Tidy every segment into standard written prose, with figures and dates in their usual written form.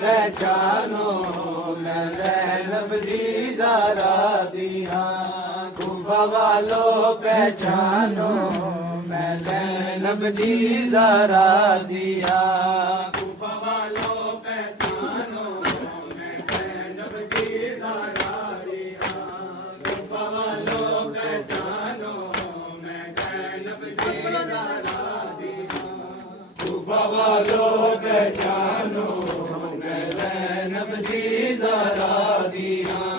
पहचानो मैं ज़ैनब दी ज़ारा दी हां। कूफा वालों पहचानो मैं ज़ैनब दी ज़ारा दी हां। कूफा वालों पहचानो मैं ज़ैनब दी ज़ारा दी हां। कूफा वालों पहचानो मैं ज़ैनब दी ज़ारा दी हां।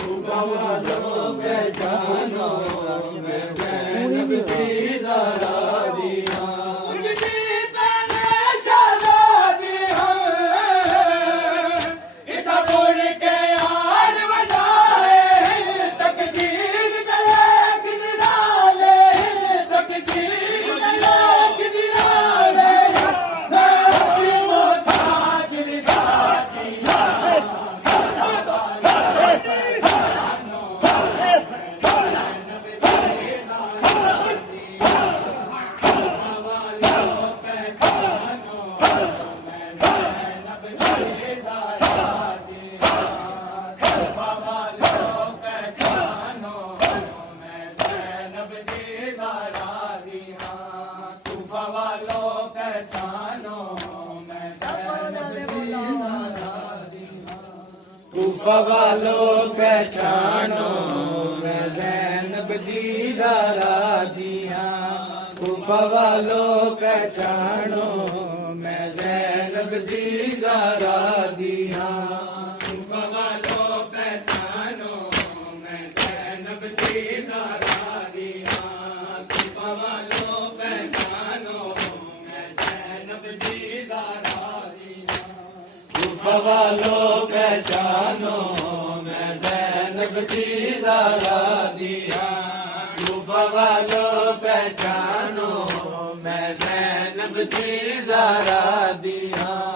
कूफा वालों पहचानो मैं ज़ैनब दी ज़ारा दी हां। कूफा वालों पहचानो मैं ज़ैनब दी ज़ारा दी हां। कूफा वालों पहचानो मैं ज़ैनब दी ज़ारा दी हां। कूफा वालों पहचानो मैं ज़ैनब दी ज़ारा दी हां। कूफा वालों पहचानो मैं ज़ैनब दी ज़ारा दी हां। कूफा वालों पहचानो मैं ज़ैनब दी ज़ारा दी हां। कूफा वालों पहचानो मैं ज़ैनब दी ज़ारा दी हां। कूफा वालों पहचानो मैं ज़ैनब दी ज़ारा दी हां।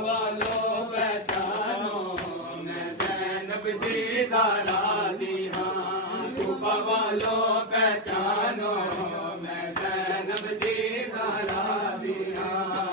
Follow